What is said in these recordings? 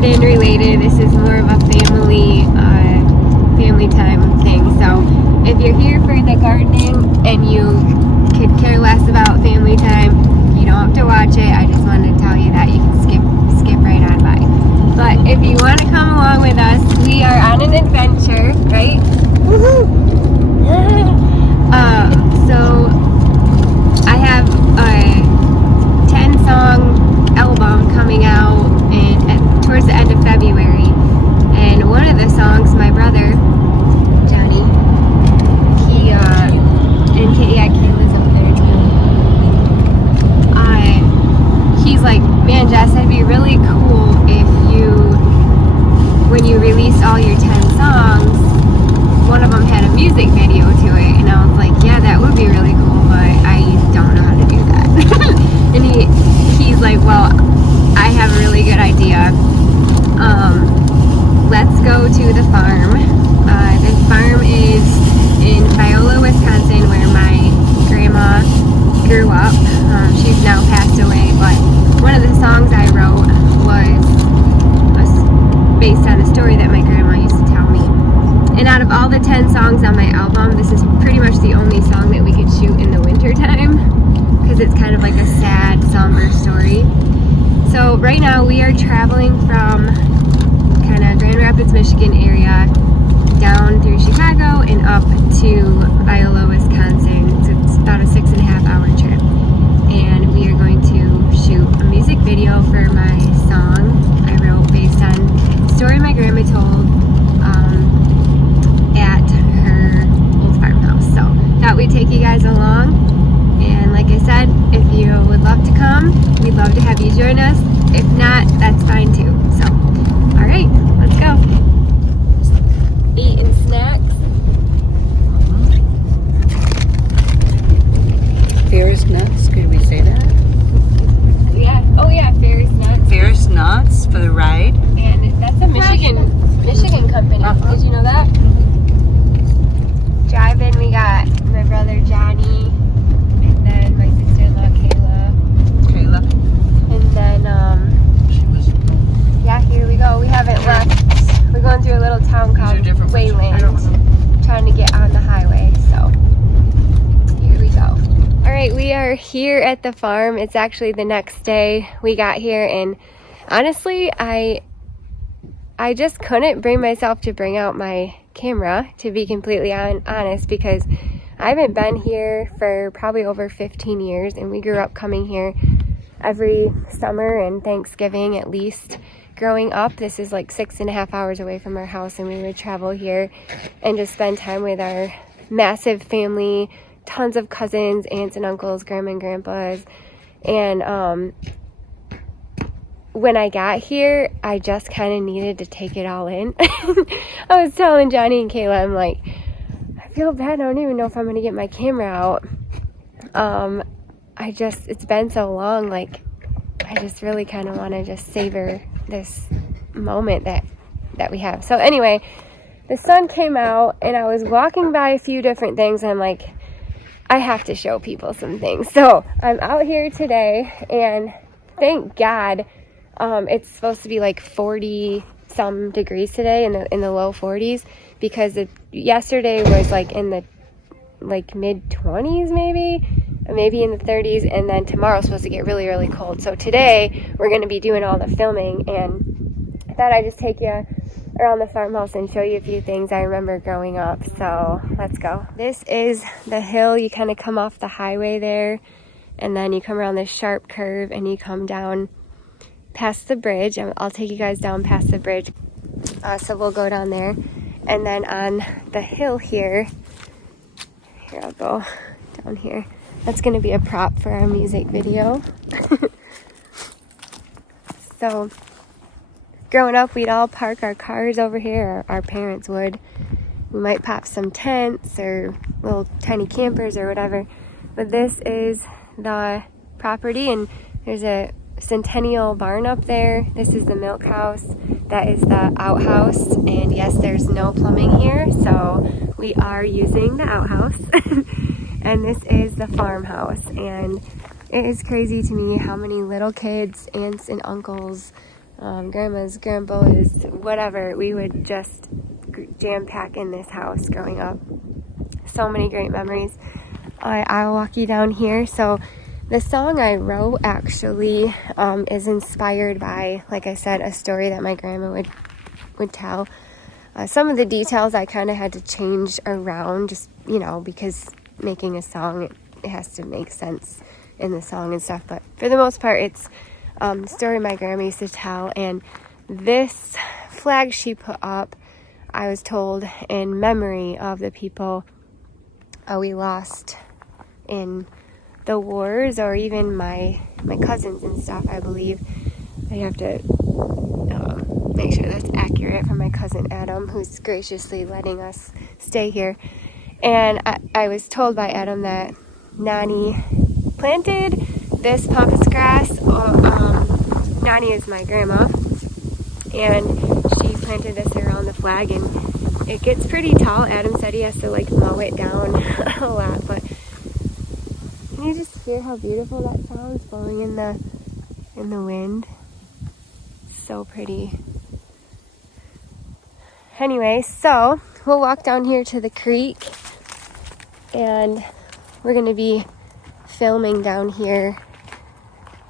garden related. This is more of a family time thing. So if you're here for the gardening and you could care less about family time, you don't have to watch it. I just wanted to tell you that you can skip right on by. But if you want to come along with us, we are on an adventure, right? Woohoo! So I have a 10-song album coming out towards the end of February, and one of the songs, my brother Johnny, Kayla's up there too. He's like, man, Jess, it'd be really cool if when you released all your 10 songs, one of them had a music video to it. And I was like, yeah, that would be really cool, but I don't know how to do that. And he's like, well, I have a really good idea. Let's go to the farm. The farm is in Viola, Wisconsin, where my grandma grew up. She's now passed away, but one of the songs I wrote was based on a story that my grandma used to tell me. And out of all the 10 songs on my album, this is pretty much the only song that we could shoot in the winter time, because it's kind of like a sad, somber story. So right now we are traveling from kind of Grand Rapids, Michigan area down through Chicago and up to Viola, Wisconsin. So it's about a 6.5 hour trip. And we are going to shoot a music video for my song I wrote based on a story my grandma told at her old farmhouse. So thought we'd take you guys along. And like I said, if you would love to come, we'd love to have you join us. If not, that's fine too. So, all right, let's go. Eating snacks. Ferris nuts, could we say that? Yeah. Oh yeah, Ferris nuts. Ferris nuts for the ride. And that's a Michigan company. Did you know that? Driving, we got my brother Johnny, and then my sister-in-law Kayla. And then yeah, here we go. We haven't left. We're going through a little town called Wayland, trying to get on the highway. So here we go. All right, we are here at the farm. It's actually the next day we got here, and honestly, I just couldn't bring myself to bring out my camera, to be completely honest, because I haven't been here for probably over 15 years, and we grew up coming here every summer and Thanksgiving at least. Growing up, this is like 6.5 hours away from our house, and we would travel here and just spend time with our massive family, tons of cousins, aunts and uncles, grandma and grandpas. And when I got here, I just kind of needed to take it all in. I was telling Johnny and Kayla, I'm like, I feel bad. I don't even know if I'm going to get my camera out. It's been so long, like, I just really kind of want to just savor this moment that we have. So anyway, the sun came out, and I was walking by a few different things, and I'm like, I have to show people some things. So I'm out here today, and thank God, it's supposed to be like 40 some degrees today, in the low 40s, because yesterday was like in the like mid 20s, maybe in the 30s, and then tomorrow's supposed to get really, really cold. So today we're going to be doing all the filming, and I thought I'd just take you around the farmhouse and show you a few things I remember growing up. So let's go. This is the hill. You kind of come off the highway there, and then you come around this sharp curve, and you come down past the bridge. I'll take you guys down past the bridge. So we'll go down there, and then on the hill here, I'll go down here. That's going to be a prop for our music video. So, growing up, we'd all park our cars over here, or our parents would. We might pop some tents or little tiny campers or whatever. But this is the property, and there's a centennial barn up there. This is the milk house. That is the outhouse. And yes, there's no plumbing here, so we are using the outhouse. And this is the farmhouse, and it is crazy to me how many little kids, aunts and uncles, grandmas, grandpas, whatever. We would just jam pack in this house growing up. So many great memories. I'll walk you down here. So the song I wrote actually is inspired by, like I said, a story that my grandma would tell. Some of the details I kind of had to change around, just, because making a song, it has to make sense in the song and stuff. But for the most part, it's the story my grandma used to tell. And this flag she put up, I was told, in memory of the people we lost in the wars, or even my cousins and stuff, I believe. I have to make sure that's accurate, for my cousin Adam, who's graciously letting us stay here. And I was told by Adam that Nani planted this pampas grass. Nani is my grandma, and she planted this around the flag, and it gets pretty tall. Adam said he has to mow it down a lot, but can you just hear how beautiful that sounds blowing in the wind? So pretty. Anyway, so we'll walk down here to the creek, and we're gonna be filming down here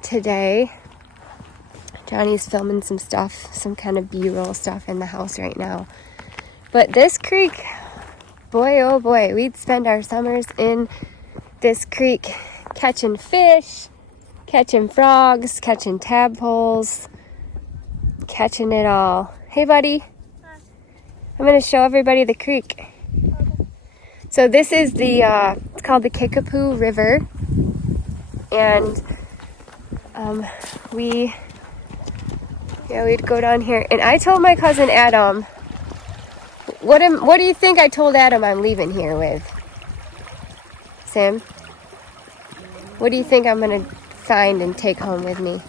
today. Johnny's filming some stuff, some kind of B-roll stuff in the house right now. But this creek, boy oh boy, we'd spend our summers in this creek catching fish, catching frogs, catching tadpoles, catching it all. Hey buddy, I'm going to show everybody the creek. So this is it's called the Kickapoo River, and we'd go down here, and I told my cousin Adam, what do you think I told Adam I'm leaving here with? Sam? What do you think I'm going to find and take home with me?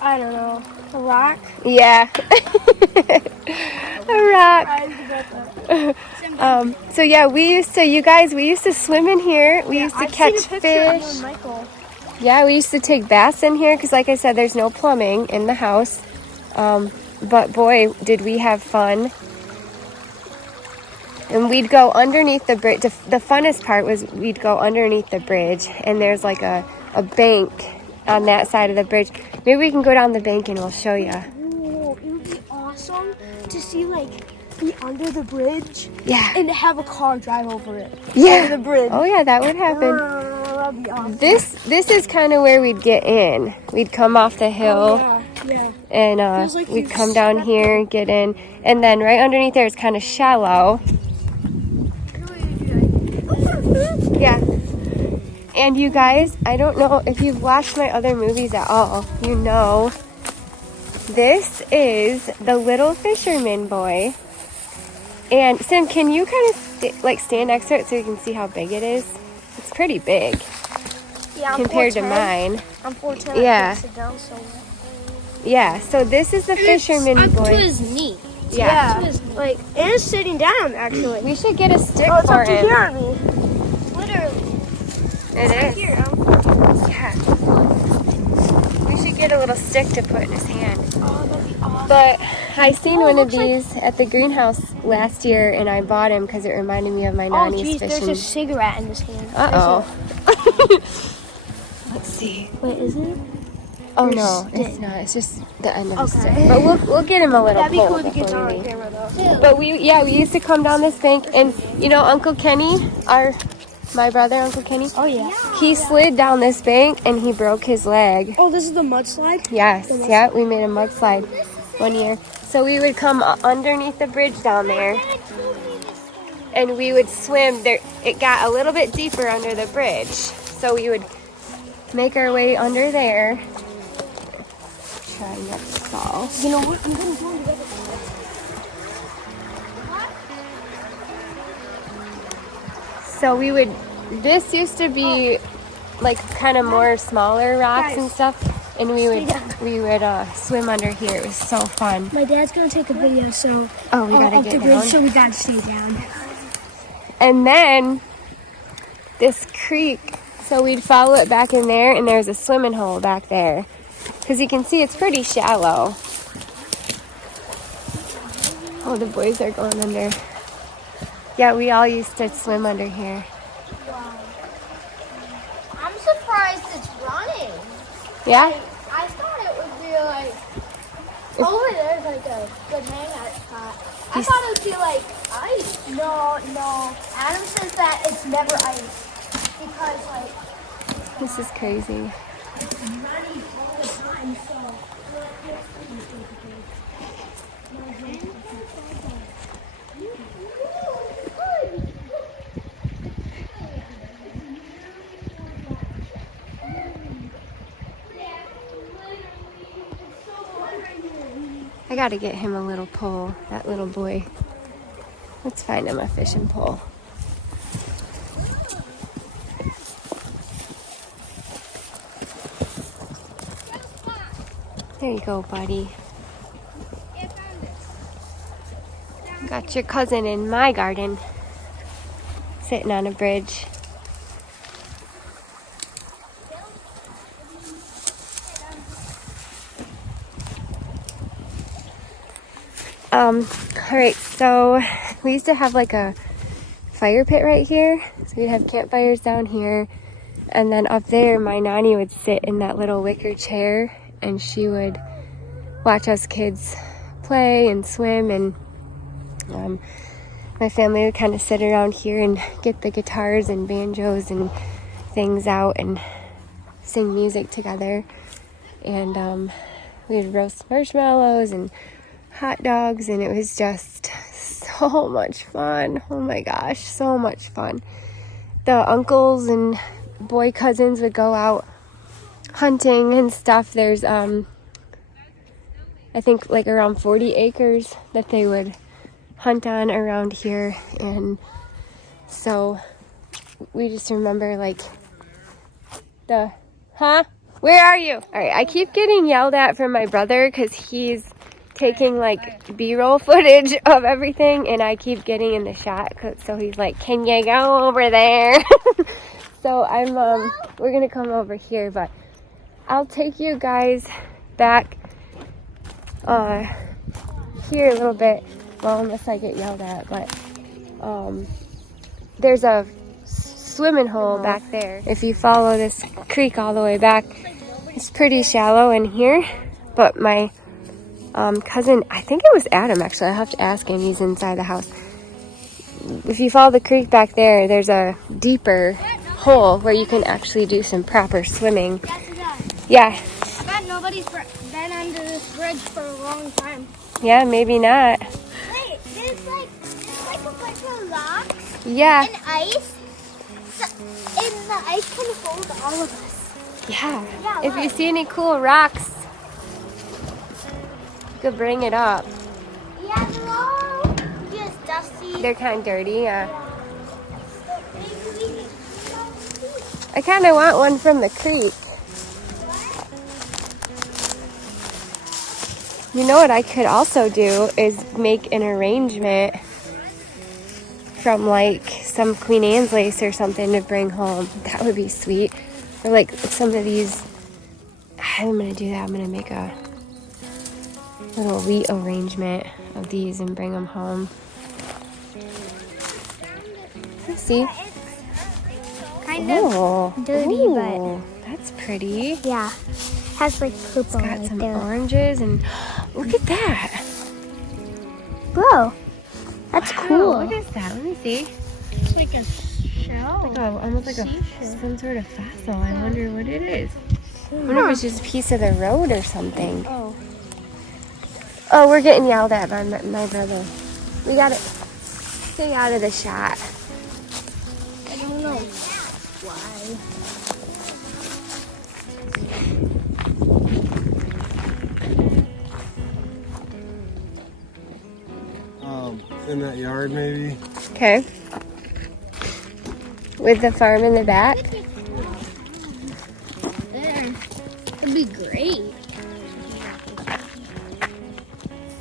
I don't know. A rock? Yeah. A rock. So yeah, we used to swim in here. We used to catch fish. Yeah, we used to take baths in here because, like I said, there's no plumbing in the house. But boy, did we have fun. And we'd go underneath the bridge. The funnest part was we'd go underneath the bridge, and there's a bank on that side of the bridge. Maybe we can go down the bank and we'll show you. Ooh, it would be awesome to see be under the bridge. Yeah. And have a car drive over it. Yeah. Over the bridge. Oh yeah, that would happen. That'd be awesome. This is kind of where we'd get in. We'd come off the hill. Oh, yeah. And we'd come down here and get in. And then right underneath there is kind of shallow. Yeah. And you guys, I don't know if you've watched my other movies at all. You know, this is the Little Fisherman Boy. And Sim, can you kind of stand next to it so you can see how big it is? It's pretty big. Yeah, compared to mine. I'm 4'10". Yeah. I can sit down so well. Yeah, so this is the Fisherman Boy. To his knee. Yeah. It is sitting down, actually. We should get a stick it's for up to him. here on me. Literally. It is. Here, Yeah. We should get a little stick to put in his hand. Oh, that'd be awesome. But I seen one of these at the greenhouse last year, and I bought him because it reminded me of my Oh, nanny's geez, fishing. there's a cigarette in his hand. Uh-oh. Let's see. Wait, is it? Oh, Or no, stick? it's not. It's just the end of the Okay. stick. But we'll get him a little That'd be pole cool to get before on we leave. camera, though. But we used to come down this bank, and Uncle Kenny, my brother, Uncle Kenny, Oh, yeah. he slid down this bank and he broke his leg. Oh, this is the mudslide? Yes, yeah, we made a mudslide one year. So we would come underneath the bridge down there, and we would swim there. It got a little bit deeper under the bridge, so we would make our way under there. Try not to fall. You know what? I'm going to go together. So this used to be kind of more smaller rocks and stuff, and we would swim under here. It was so fun. My dad's going to take a video, so Oh, we gotta up get the bridge, down. so we got to stay down. And then this creek, so we'd follow it back in there, and there's a swimming hole back there. Because you can see it's pretty shallow. Oh, the boys are going under. Yeah, we all used to swim under here. Wow. I'm surprised it's running. Yeah? I thought it would be like over there's like a good hangout spot. I thought it would be like ice. No. Adam says that it's never ice because like This is crazy. it's running all the time. So I gotta get him a little pole, that little boy. Let's find him a fishing pole. There you go, buddy. Got your cousin in my garden, sitting on a bridge. Alright, so we used to have like a fire pit right here. So we'd have campfires down here. And then up there, my nanny would sit in that little wicker chair and she would watch us kids play and swim. And my family would kind of sit around here and get the guitars and banjos and things out and sing music together. And we would roast marshmallows and hot dogs, and it was just so much fun. Oh my gosh, so much fun. The uncles and boy cousins would go out hunting and stuff. There's I think like around 40 acres that they would hunt on around here, and so we just remember like where are you? All right, I keep getting yelled at from my brother because he's taking like B-roll footage of everything, and I keep getting in the shot, so he's like, can you go over there? So I'm we're gonna come over here, but I'll take you guys back here a little bit, well, unless I get yelled at, but there's a swimming hole back there. If you follow this creek all the way back, it's pretty shallow in here, but my cousin, I think it was Adam actually, I have to ask him, he's inside the house. If you follow the creek back there, there's a deeper hole where you can actually do some proper swimming. Yeah. I bet nobody's been under this bridge for a long time. Yeah, maybe not. Wait, there's like a bunch of rocks Yeah. and ice. And the ice can hold all of us. Yeah. Yeah, If you look. see any cool rocks, you could bring it up. Yeah, they're all just dusty. They're kind of dirty, yeah. Maybe we I kind of want one from the creek. You know what I could also do is make an arrangement from like some Queen Anne's lace or something to bring home. That would be sweet. Or like some of these. I'm going to do that. I'm going to make a little wheat arrangement of these and bring them home. Let's see. kind Oh, of dirty, ooh, that's pretty. but yeah, has like purple Got right some there. oranges and look at that. Whoa, that's Wow, cool. Look at that. Let me see. It's like a shell. Like almost like Seashell. some sort of fossil. I wonder what it is. I wonder if it's just a piece of the road or something. Oh. Oh, we're getting yelled at by my brother. We gotta stay out of the shot. I don't know why. In that yard, maybe. Okay. With the farm in the back. There. It'd be great.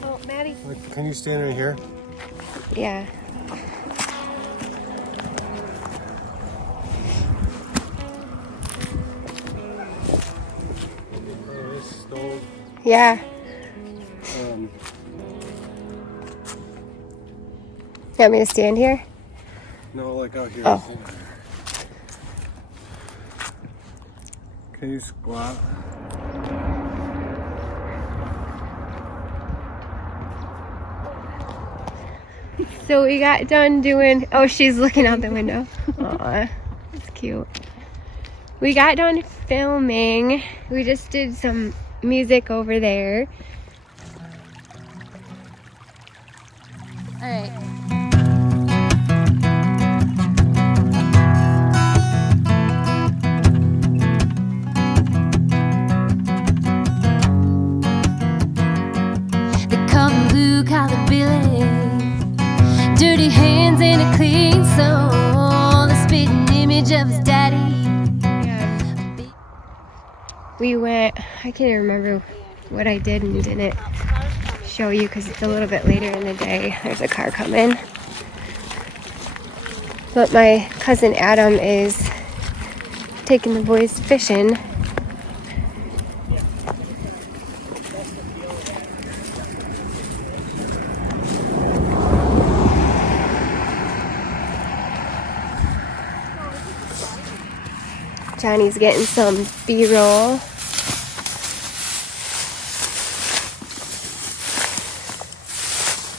Oh, Maddie. Like, can you stand right here? Yeah. Oh, this stone Yeah. Um, You want me to stand here? no, like out here. Oh. Can you squat? So we got done doing, oh, she's looking out the window. Aw, that's cute. We got done filming. We just did some music over there. All right. They call him blue collar Billy, dirty hands and a clean soul, the spitting image of his daddy. We went, I can't even remember what I did and didn't show you because it's a little bit later in the day. There's a car coming. But my cousin Adam is taking the boys fishing. Johnny's getting some B-roll.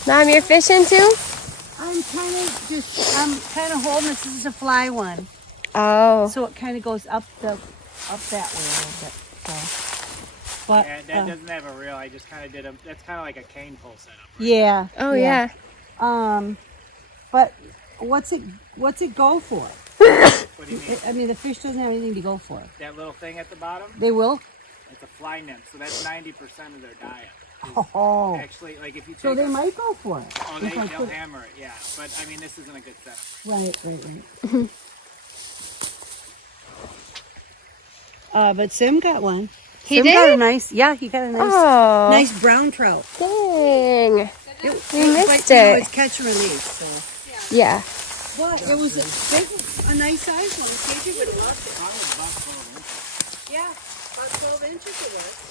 Mom, you're fishing too? I'm kind of holding this. This is a fly one, Oh, so it kind of goes up that way a little bit. So, but Yeah, that doesn't have a reel. I just kind of did a. That's kind of like a cane pole setup. Right? yeah. oh yeah. But what's it go for? What do you mean? I mean, the fish doesn't have anything to go for. That little thing at the bottom? They will. It's a fly nymph, so that's 90% of their diet. Oh. Actually, like if you take So they might go for it. oh, they'll hammer it, yeah. But I mean, this isn't a good setup. Right. But Sim got one. He Sim did? got a nice. Yeah, he got a nice, Oh, nice brown trout. dang. We But, missed you know, it. it's catch and release. So. Yeah. But it was a nice size one. KJ would have loved it. Yeah, about 12 inches it was.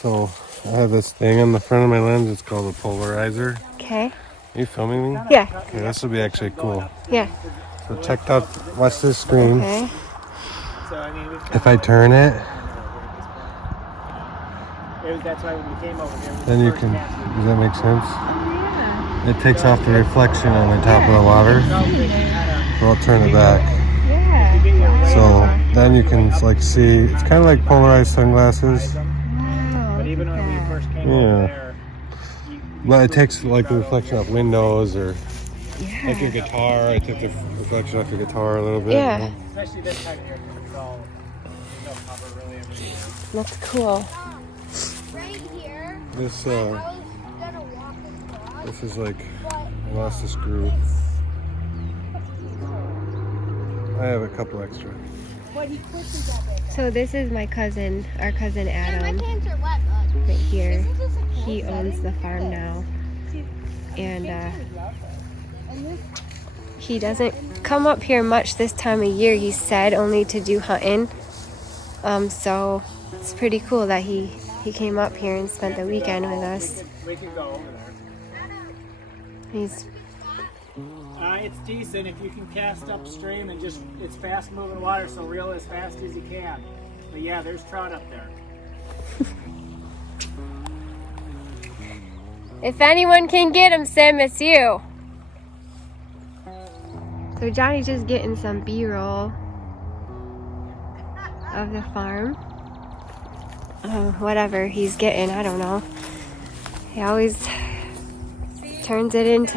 So I have this thing on the front of my lens. It's called a polarizer. Okay. Are you filming me? Yeah. Okay, this will be actually cool. Yeah. So check out, watch this screen. Okay. So I mean, If I turn it, that's why when we came over here. then you can, does that make sense? It takes off the reflection on the top of the water. So I'll turn it back. Yeah. So then you can like see, it's kind of like polarized sunglasses. But even when we first came Yeah. over there, But it takes like the reflection off windows or like your guitar. I took the reflection off your guitar a little bit. Yeah. You know? especially this time of year, because it's all no cover really everything. That's cool. Right here, This I was gonna walk across, this is like, but I lost a screw. I have a couple extra. So this is my cousin, our cousin my Adam, pants are wet, bud. right here. Isn't this a cool He owns the farm now. And he doesn't come up here much this time of year, he said, only to do hunting. So it's pretty cool that he came up here and spent the weekend with us. We can go over there. He's It's decent if you can cast upstream and just, it's fast moving water, so reel as fast as you can. But yeah, there's trout up there. If anyone can get him, Sim, it's you. So Johnny's just getting some B-roll of the farm. Whatever he's getting, I don't know. He always turns it into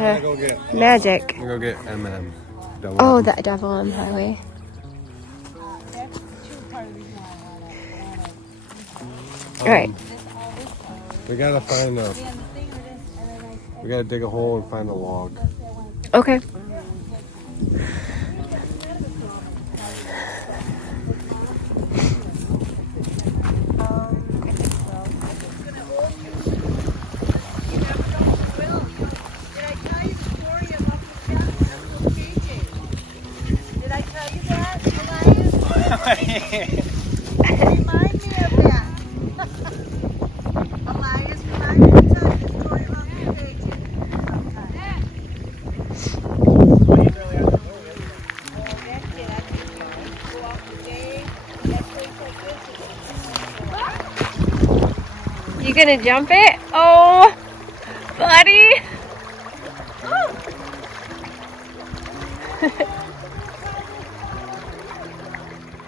magic. I'm gonna go get M&M. Oh, the devil on the highway. All right. We gotta find a. We gotta dig a hole and find a log. Okay. Did I tell you that? Remind me of that. Elias, remind me to tell you a story about the baby sometime. Oh, that's it. I think you go off the day. That's like this. You gonna jump it? Oh, buddy.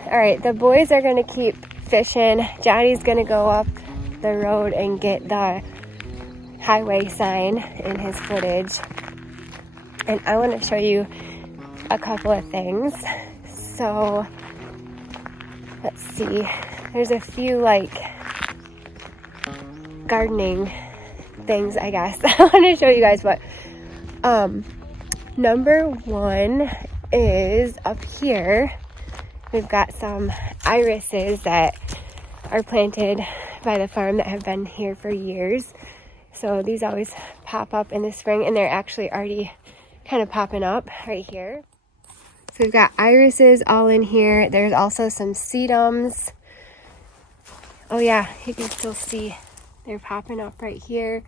All right, the boys are gonna keep fishing. Johnny's gonna go up the road and get the highway sign in his footage. And I want to show you a couple of things. So let's see. There's a few like gardening things, I guess. I want to show you guys what. Number one is up here. We've got some irises that are planted by the farm that have been here for years. So these always pop up in the spring, and they're actually already kind of popping up right here. So we've got irises all in here. There's also some sedums. Oh yeah, you can still see they're popping up right here.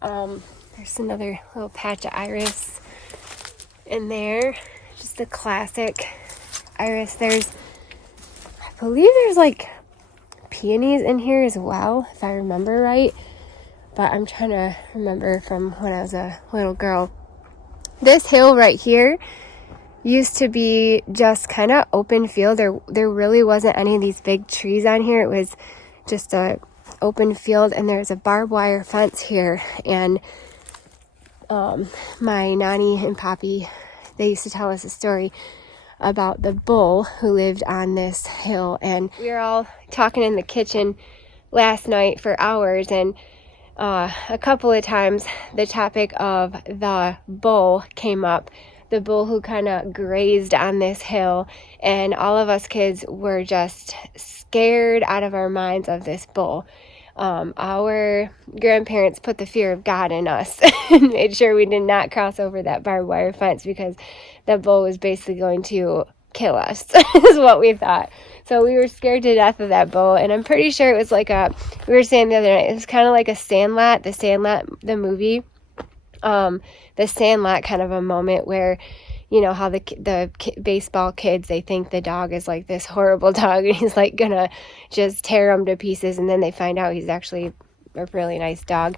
There's another little patch of iris in there. Just a classic iris. There's, I believe there's like peonies in here as well, if I remember right. But I'm trying to remember from when I was a little girl. This hill right here used to be just kind of open field. There really wasn't any of these big trees on here. It was just a open field, and there's a barbed wire fence here. And my nanny and papi, they used to tell us a story about the bull who lived on this hill. And we were all talking in the kitchen last night for hours, and a couple of times the topic of the bull came up. The bull who kind of grazed on this hill, and all of us kids were just scared out of our minds of this bull. Our grandparents put the fear of God in us and made sure we did not cross over that barbed wire fence, because that bull was basically going to kill us is what we thought. So we were scared to death of that bull. And I'm pretty sure it was like we were saying the other night, it was kind of like a Sandlot, the movie. The Sandlot kind of a moment where, you know, how the baseball kids, they think the dog is like this horrible dog and he's like gonna just tear them to pieces, and then they find out he's actually a really nice dog.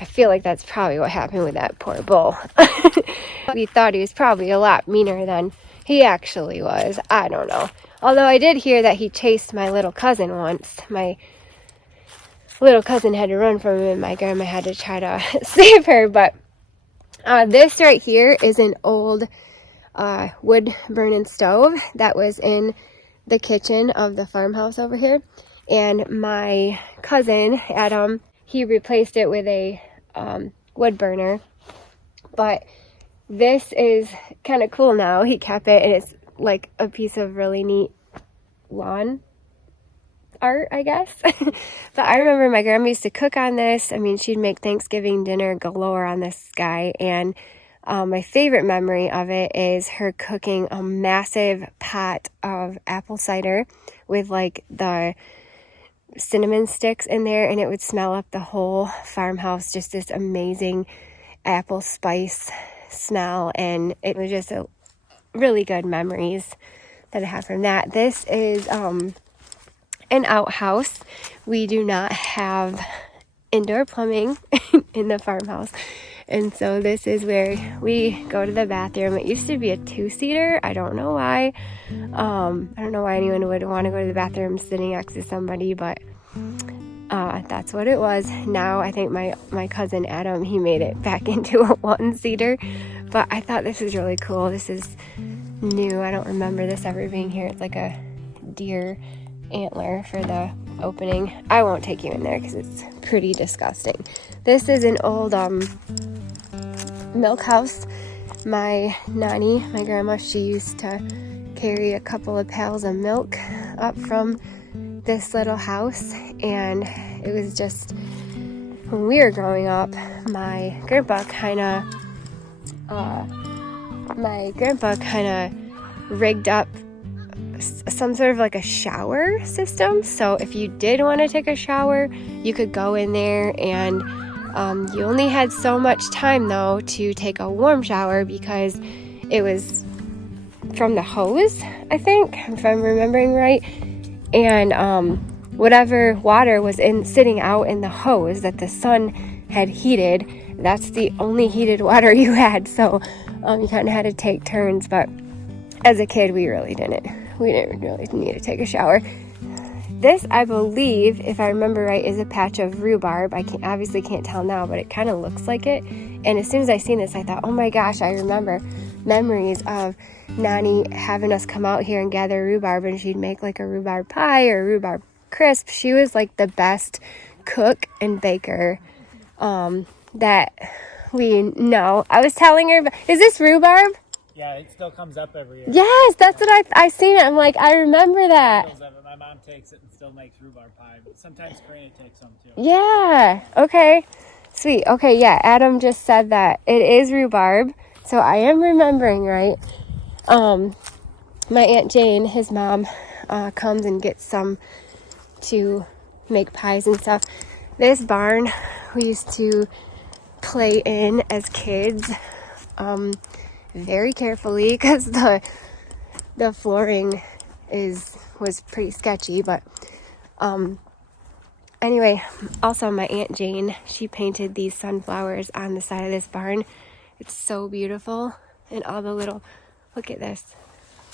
I feel like that's probably what happened with that poor bull. We thought he was probably a lot meaner than he actually was. I don't know. Although I did hear that he chased my little cousin once. My little cousin had to run from him, and my grandma had to try to save her. But this right here is an old wood burning stove that was in the kitchen of the farmhouse over here. And my cousin, Adam, he replaced it with a wood burner. But this is kind of cool now. He kept it, and it's like a piece of really neat lawn art, I guess. But I remember my grandma used to cook on this. I mean, she'd make Thanksgiving dinner galore on this guy. And my favorite memory of it is her cooking a massive pot of apple cider with like the cinnamon sticks in there, and it would smell up the whole farmhouse, just this amazing apple spice smell. And it was just a really good memories that I have from that. This is an outhouse. We do not have indoor plumbing in the farmhouse, and so this is where we go to the bathroom. It used to be a 2-seater. I don't know why. I don't know why anyone would want to go to the bathroom sitting next to somebody, but that's what it was. Now I think my cousin Adam, he made it back into a 1-seater, but I thought this was really cool. This is new. I don't remember this ever being here. It's like a deer antler for the opening. I won't take you in there because it's pretty disgusting. This is an old milk house. My nanny, my grandma, she used to carry a couple of pails of milk up from this little house, and it was just, when we were growing up, my grandpa kind of rigged up some sort of like a shower system. So if you did want to take a shower, you could go in there, and you only had so much time though to take a warm shower because it was from the hose, I think, if I'm remembering right. And whatever water was sitting out in the hose that the sun had heated, that's the only heated water you had. So you kind of had to take turns, but as a kid, we didn't really need to take a shower. This, I believe, if I remember right, is a patch of rhubarb. I obviously can't tell now, but it kind of looks like it. And as soon as I seen this, I thought, oh my gosh, I remember memories of Nani having us come out here and gather rhubarb, and she'd make like a rhubarb pie or rhubarb crisp. She was like the best cook and baker that we know. I was telling her, is this rhubarb? Yeah, it still comes up every year. Yes, that's what I seen it. I'm like, I remember that. My mom takes it and still makes rhubarb pie, but sometimes Karina takes some too. Yeah, okay. Sweet. Okay, yeah, Adam just said that it is rhubarb, so I am remembering right. My Aunt Jane, his mom, comes and gets some to make pies and stuff. This barn we used to play in as kids, very carefully because the flooring was pretty sketchy, but anyway, also my Aunt Jane, she painted these sunflowers on the side of this barn. It's so beautiful, and all the little, look at this,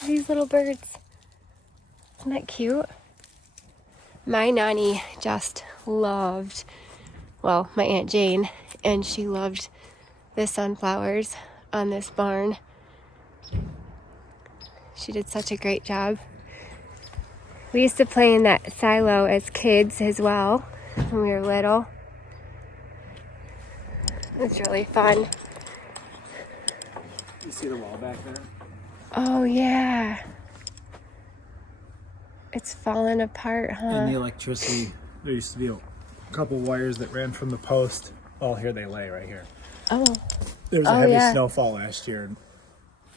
these little birds, isn't that cute? My Nani just loved, well, my Aunt Jane, and she loved the sunflowers on this barn. She did such a great job. We used to play in that silo as kids as well when we were little. It was really fun. You see the wall back there? Oh yeah. It's falling apart, huh? And the electricity, there used to be a couple wires that ran from the post. Oh, here they lay right here. Oh. There was a heavy yeah. snowfall last year, and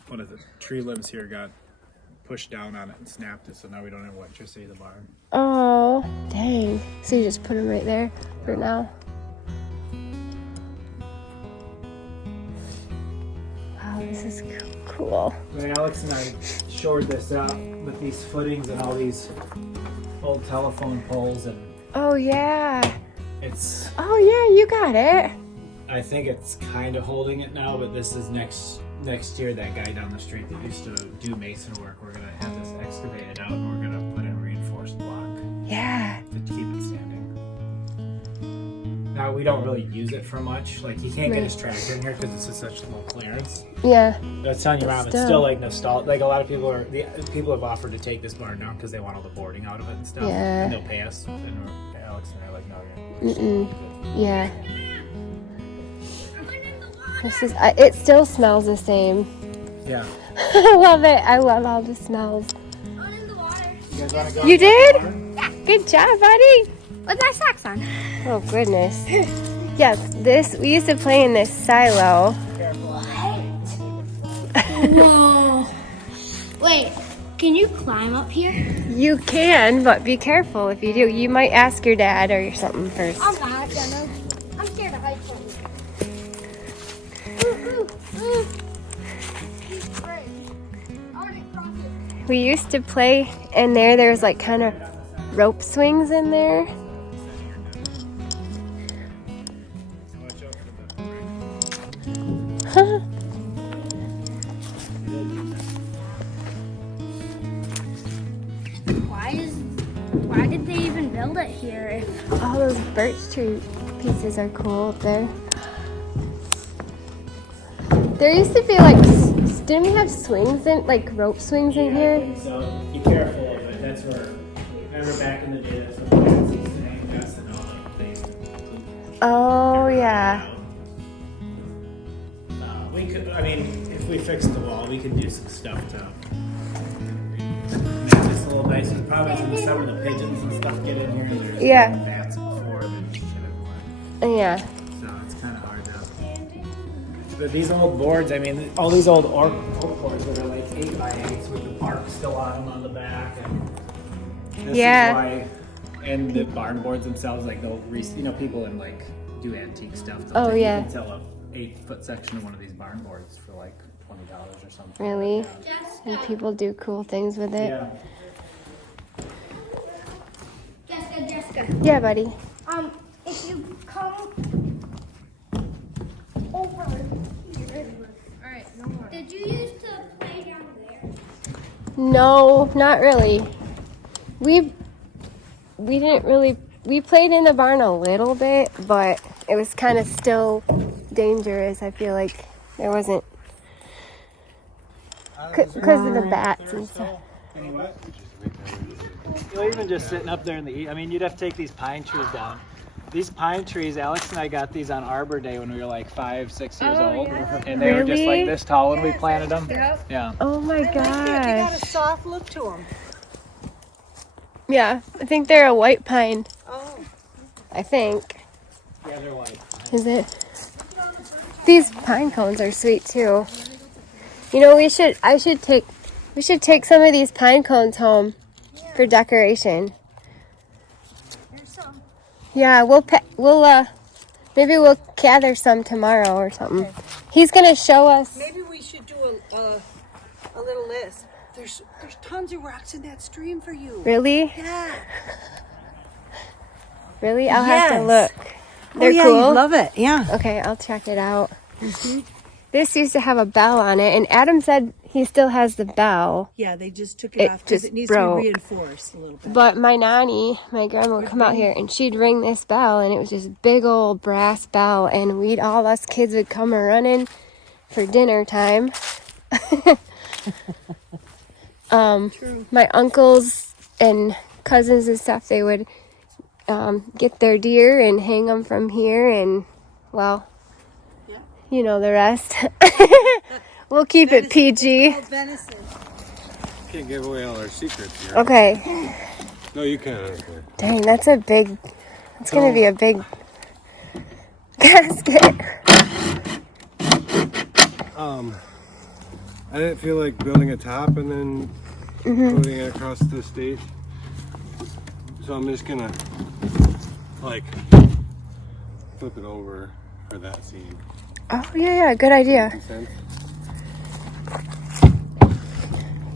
one of the tree limbs here got pushed down on it and snapped it, so now we don't have electricity in the barn. Oh, dang. So you just put them right there for now? Wow, this is cool. When Alex and I shored this up with these footings and all these old telephone poles, and Oh, yeah. it's, Oh, yeah, you got it. I think it's kind of holding it now, but this is next year, that guy down the street that used to do mason work, we're gonna have this excavated out and we're gonna put in reinforced block Yeah. to keep it standing. Now we don't really use it for much. Like he can't get his tractor in here because it's at such low clearance. Yeah. That's telling you, Mom, it's still like nostalgic. Like a lot of people have offered to take this barn down because they want all the boarding out of it and stuff. Yeah. And they'll pay us. And Alex and I are like, no, you're Yeah. This is. It still smells the same. yeah. I love it. I love all the smells. You guys want to go? You did? Good job, buddy. With my socks on. Oh goodness. Yes, we used to play in this silo. No. Wait, can you climb up here? You can, but be careful if you do. You might ask your dad or something first. I'm not gonna. I'm scared of heights. We used to play in there. There was like kind of rope swings in there. Why did they even build it here? All those birch tree pieces are cool up there. There used to be like, didn't we have swings in, like rope swings in here? So be careful of it. That's where, remember back in the day, that's what the guys used to hang us and all that thing. Oh yeah. We could, I mean, if we fix the wall, we can do some stuff to make this a little nicer. The problem is in the summer, the pigeons and stuff get in here. And there's bats before, and then shit everywhere. Yeah. So it's kind of hard to. But these old boards, I mean, all these old oak boards that are like 8x8s with the bark still on them on the back, and this Yeah. is why. And the barn boards themselves, like they'll, people in like do antique stuff. Oh, You yeah. can sell a 8-foot section of one of these barn boards for like $20 or something. Really? Yeah. And people do cool things with it. Yeah. Jessica. Yeah, buddy. If you come over here. Alright, no more. Did you used to play down there? No, not really. We didn't really. We played in the barn a little bit, but it was kind of still dangerous. I feel like there wasn't because of the bats and stuff. You know, even just sitting up there in the heat, I mean, you'd have to take these pine trees down. These pine trees, Alex and I got these on Arbor Day when we were like 5, 6 years old. yeah. And they were just Really? like this tall when we planted them. Yep. Yeah. Oh my They got gosh! a soft look to them. Yeah, I think they're a white pine. Oh. I think. Yeah, they're white. Is it? These pine cones are sweet too. You know, we should take some of these pine cones home for decoration. Here's some. Yeah, maybe we'll gather some tomorrow or something. He's gonna show us. Maybe we should do a little list. There's tons of rocks in that stream for you. Really? Yeah. Really? I'll have to Yes. look. They're yeah, cool. you'd love it. Yeah. Okay, I'll check it out. This used to have a bell on it, and Adam said he still has the bell. Yeah, they just took It it off because just it needs broke. to be reinforced a little bit. But my nanny, my grandma, would come out here and she'd ring this bell, and it was just big old brass bell, and all us kids would come a running for dinner time. My uncles and cousins and stuff, they would get their deer and hang them from here, and well, Yeah. you know the rest. We'll keep it PG. Called venison. Can't give away all our secrets here. Okay. No, you can. Okay. Dang, that's gonna be a big gasket. I didn't feel like building a top and then putting it across the stage. So I'm just gonna like flip it over for that scene. Oh yeah, good idea. Makes sense?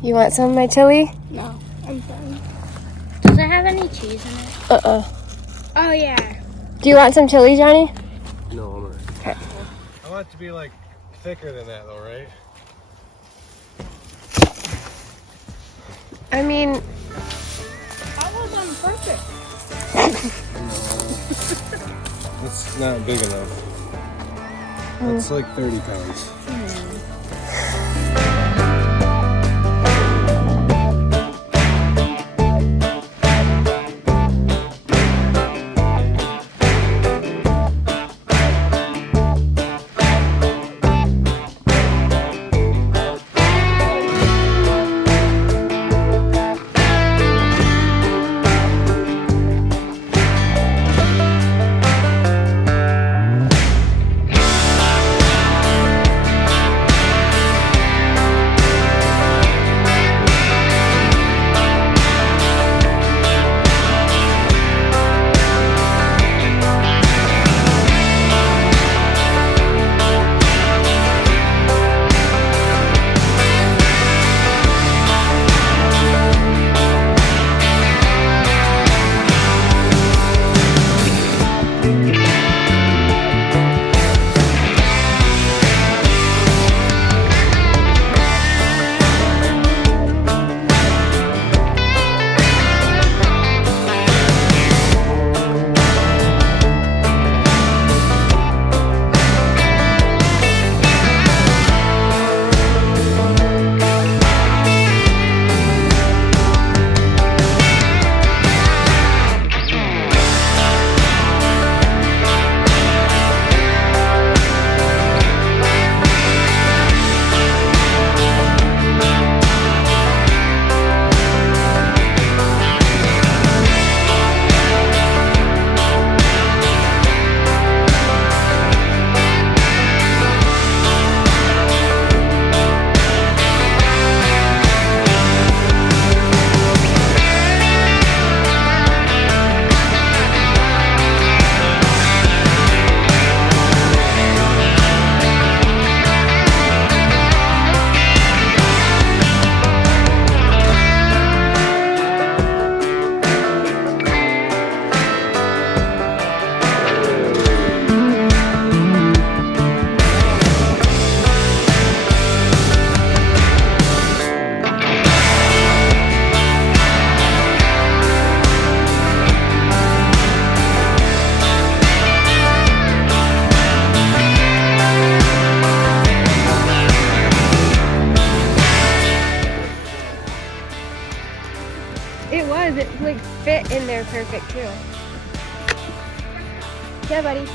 You want some of my chili? No, I'm fine. Does it have any cheese in it? Oh yeah. Do you want some chili, Johnny? No, I'm not. Okay. I want it to be like thicker than that though, right? I mean, That was on purpose. It's not big enough. It's like 30 pounds. It was. It like fit in there perfect too. Yeah, buddy.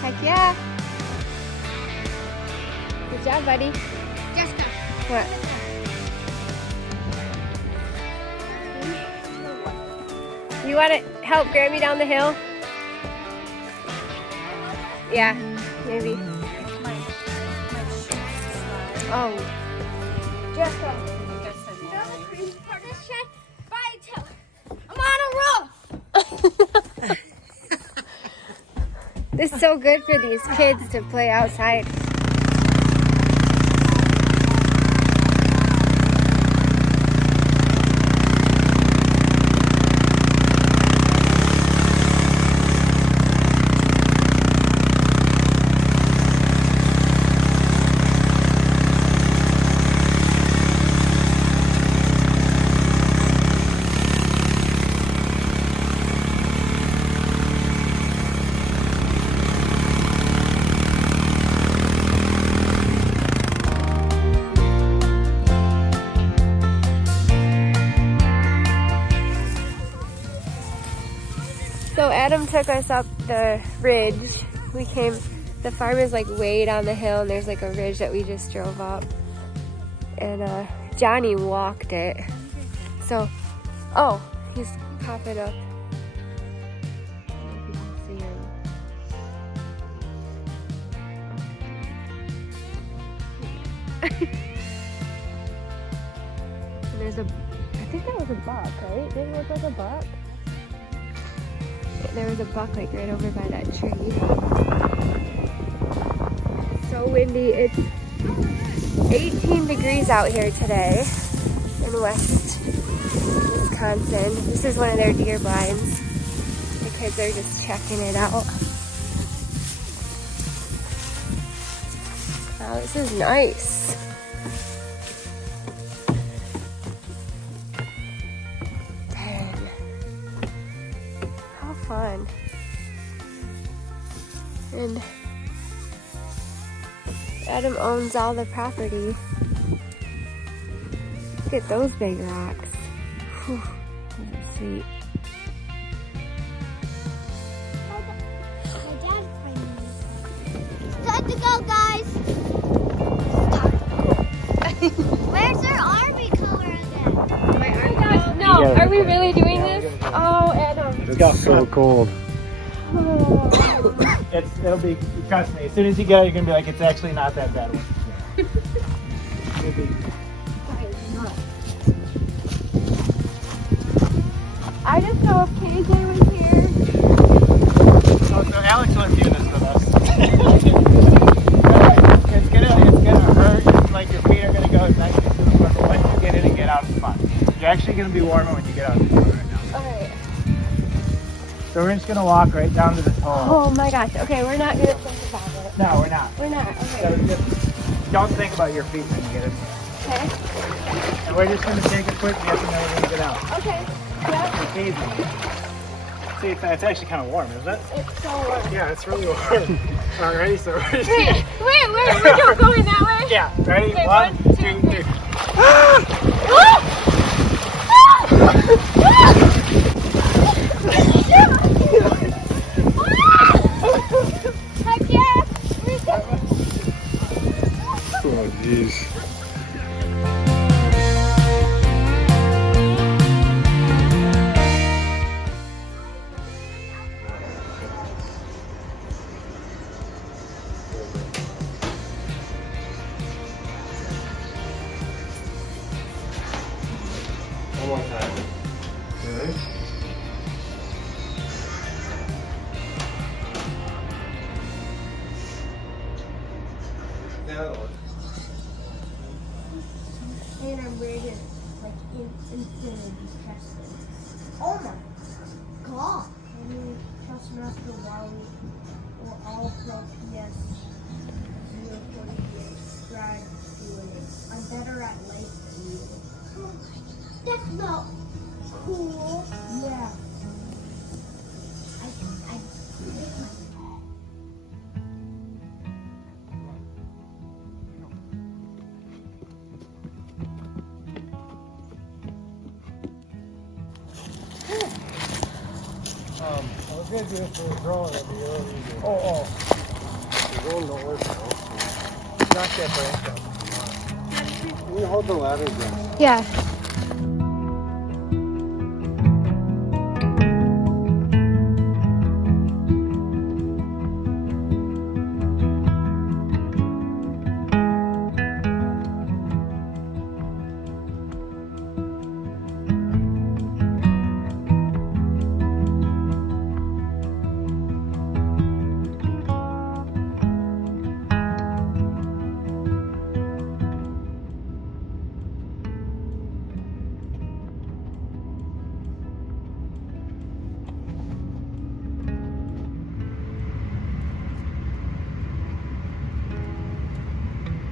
Heck yeah. Good job, buddy. Jessica. What? You want to help Grammy down the hill? Yeah, maybe. Oh. Jessica. I'm on a roll. This is so good for these kids to play outside. So Adam took us up the ridge. The farm is like way down the hill and there's like a ridge that we just drove up. And Johnny walked it. So, oh, he's popping up. I don't know if you can see him. And there's I think that was a buck, right? Didn't it look like a buck? There was a buck like right over by that tree. So windy. It's 18 degrees out here today in West Wisconsin. This is one of their deer blinds. The kids are just checking it out. Wow, this is nice. Fun. And Adam owns all the property. Look at those big rocks. Whew, those are sweet. Time to go, guys. Where's their army color again? My arm gosh, no, are we really doing this? Oh, Adam. It's so cold. Oh. It'll be, trust me, as soon as you get out, you're going to be like, it's actually not that bad. It'll be, I just know if KJ was here. oh, so Alex wants to do this with us. it's gonna hurt. It's like your feet are gonna go nice to the front, but once you get in and get out, it's fun. You're actually gonna be warmer when you get out of the car right now. Alright. So we're just gonna walk right down to this hole. Oh my gosh. Okay, we're not gonna think about it. No, we're not. We're not. So Okay. just don't think about your feet when you get in there. Okay. And we're just gonna take a quick dip and then we're gonna get out. Okay. Yeah. It's easy. See, it's actually kind of warm, isn't it? It's so warm. Yeah, it's really warm. Alrighty, so we're just Wait, we're going that way? Yeah. Ready? Okay, 1, 2, 3. Heck yeah. oh jeez. One more time. Okay. Now, And I'm ready to, like, instantly test it. Oh my god. I mean, trust Master Wally or all pro PS 048 subscribe to it. I'm better at life than you. That's not cool. Yeah. I gonna do it for growing, it'll be a little easier. Oh, The growing don't work now. knock that branch out. Can you hold the ladder down? Yeah.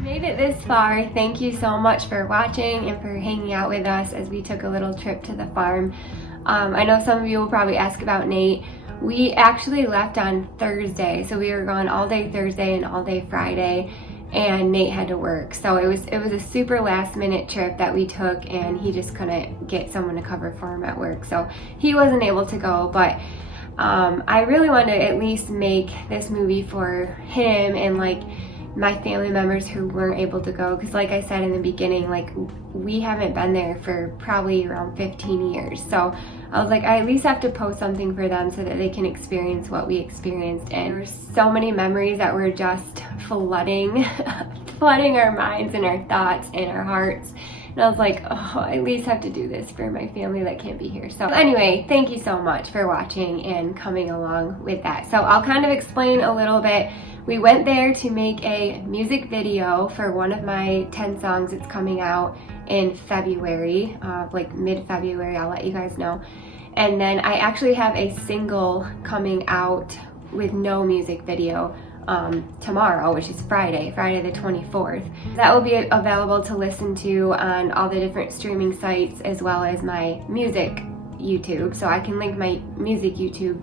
Made it this far. Thank you so much for watching and for hanging out with us as we took a little trip to the farm. I know some of you will probably ask about Nate. We actually left on Thursday, so we were gone all day Thursday and all day Friday, and Nate had to work. So it was a super last minute trip that we took, and he just couldn't get someone to cover for him at work, so he wasn't able to go. But I really wanted to at least make this movie for him and like my family members who weren't able to go, because like I said in the beginning, like we haven't been there for probably around 15 years. So I was like, I at least have to post something for them so that they can experience what we experienced. And there were so many memories that were just flooding our minds and our thoughts and our hearts. And I was like, oh, I at least have to do this for my family that can't be here. So anyway, thank you so much for watching and coming along with that. So I'll kind of explain a little bit. We went there to make a music video for one of my 10 songs. It's coming out in February, like mid-February, I'll let you guys know. And then I actually have a single coming out with no music video tomorrow, which is Friday the 24th. That will be available to listen to on all the different streaming sites as well as my music YouTube. So I can link my music YouTube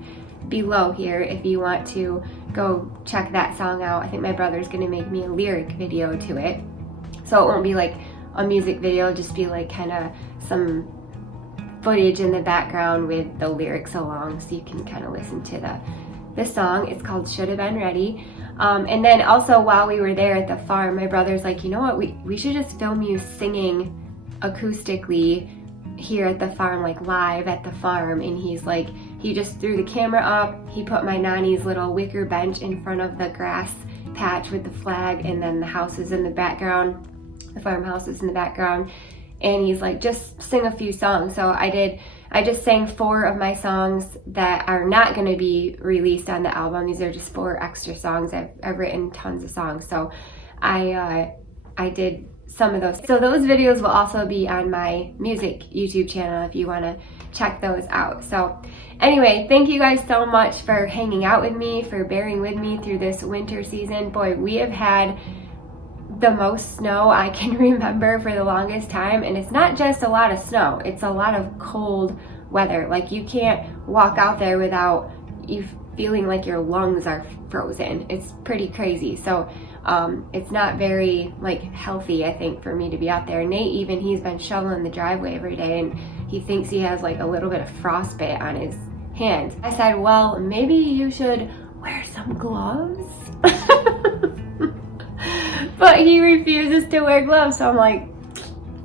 below here if you want to go check that song out. I think my brother's gonna make me a lyric video to it, so it won't be like a music video, it'll just be like kind of some footage in the background with the lyrics along, so you can kind of listen to the song. It's called Should Have Been Ready. And then also while we were there at the farm, my brother's like, you know what, we should just film you singing acoustically here at the farm, like live at the farm. And he's like, he just threw the camera up, he put my nanny's little wicker bench in front of the grass patch with the flag, and then the house is in the background, the farmhouse is in the background, and he's like, just sing a few songs. So I just sang 4 of my songs that are not going to be released on the album. These are just 4 extra songs. I've written tons of songs, so I did some of those. So those videos will also be on my music YouTube channel if you want to check those out. So anyway, thank you guys so much for hanging out with me, for bearing with me through this winter season. Boy, we have had the most snow I can remember for the longest time, and it's not just a lot of snow, it's a lot of cold weather. Like you can't walk out there without you feeling like your lungs are frozen. It's pretty crazy. So it's not very like healthy, I think, for me to be out there. Nate, even, he's been shoveling the driveway every day, and he thinks he has like a little bit of frostbite on his hand. I said, well, maybe you should wear some gloves. But he refuses to wear gloves, so I'm like,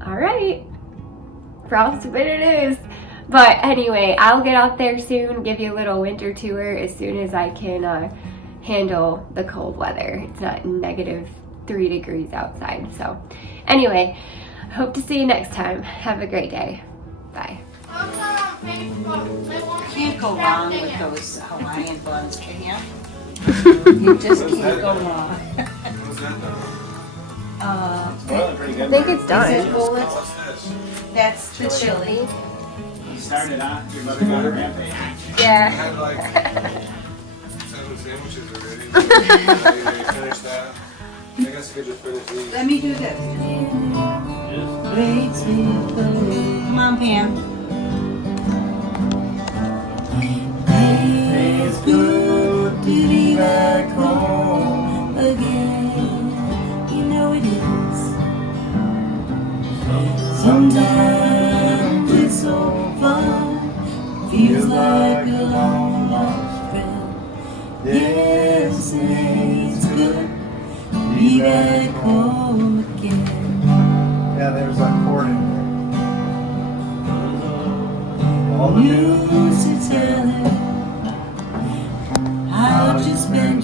all right, frostbite it is. But anyway, I'll get out there soon, give you a little winter tour as soon as I can handle the cold weather. It's not -3 degrees outside. So anyway, hope to see you next time. Have a great day. Bye. Can't go wrong with those Hawaiian buns, can you? You just can't go wrong. What's that though? I think it's done. Is it bullets? That's the chili. You started on your mother got a rampage. I Yeah. had like 7 sandwiches already. Maybe finish that. I guess I could just finish these. Let me do this. Come on, Pam. It's good to be back home again. You know it is. Sometimes it's so fun. Feels like a long lost be back home again. Yeah, there's that chord in there. All the Used to tell her how to spend